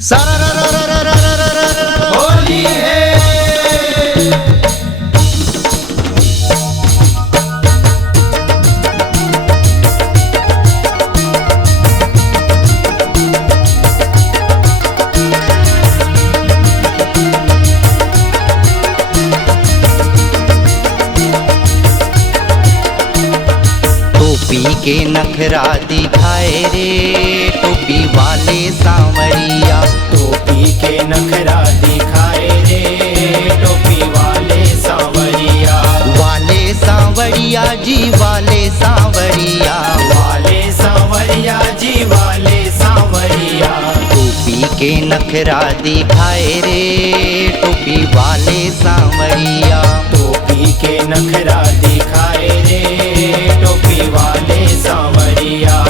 सारा रा रा रा रा रा रा रा रा रा होली है। टोपी के नखरा दिखाए रे टोपी वाले सांवरिया। टोपी के नखरा दिखाए रे टोपी वाले सांवरिया। वाले सांवरिया जी वाले सांवरिया। वाले सांवरिया जी वाले सांवरिया। टोपी के नखरा दिखाए रे टोपी वाले सांवरिया। टोपी के नखरा दिखाए रे टोपी वाले सांवरिया।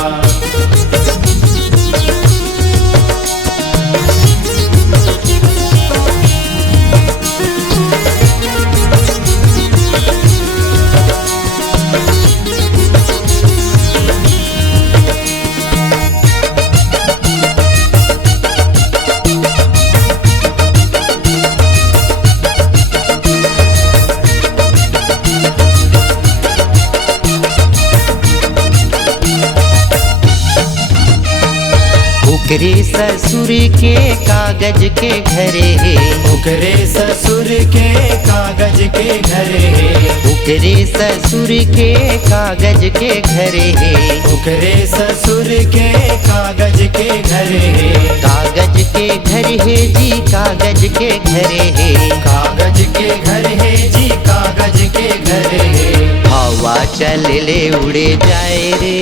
ओकरे ससुर के कागज के घरे है। ओकरे ससुर के कागज के घरे है। ओकरे ससुर के कागज के घरे है। ओकरे ससुर के कागज के घरे है। कागज के घर है जी कागज के घरे है। कागज के घर है जी कागज के घर है। हवा चले उड़े जाए रे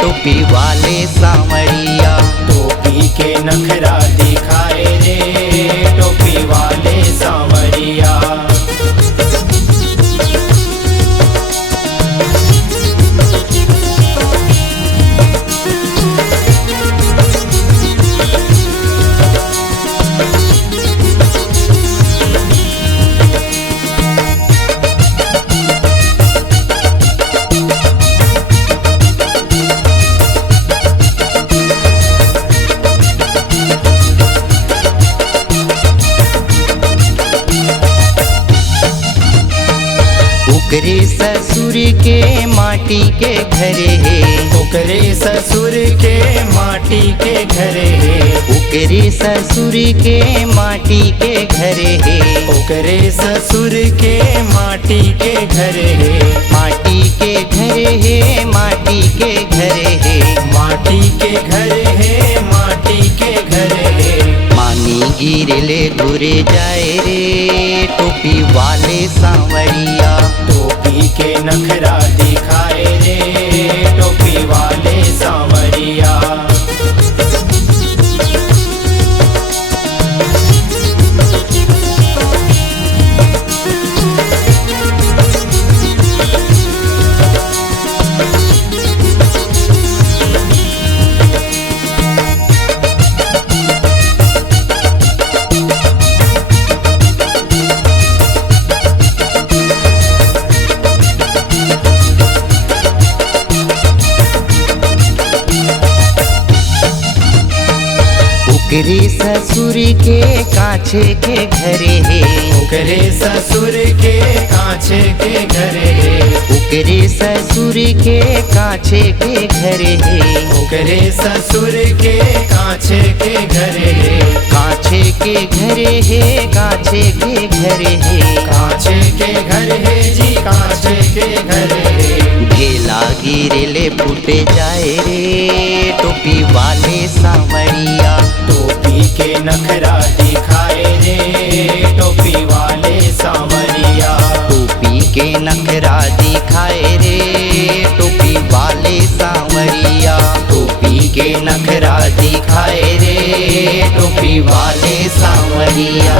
टोपी वाले सांवरिया। टोपी के नखरा दिखाए रे टोपी वाले सांवरिया। ओकरे ससुर के माटी के घरे है। ओकरे ससुर के माटी के घरे है। ओकरे ससुर के माटी के घरे है। ओकरे ससुर के माटी के घरे है। माटी के घरे है माटी के घरे है। माटी के घरे है माटी के घरे है। मानी गिरले घुरे जाए रे टोपी वाले सांवरिया। टोपी के नखरा दिखाए रे टोपी वाले सांवरिया। ओकरे ससुर के काछे के घरे है। ओकरे ससुर के काछे के घरे है। ओकरे ससुर के काछे के घरे है। ओकरे ससुर के काछे के घरे है। काछे के घरे है काछे के घरे है। काछे के घर है जी काछे के घरे है। ढेला गिरले फूटे जाए रे टोपी वाले सांवरिया। टोपी के नखरा दिखाए रे टोपी वाले सांवरिया। टोपी के नखरा दिखाए रे टोपी वाले सांवरिया। टोपी के नखरा दिखाए रे टोपी वाले सांवरिया।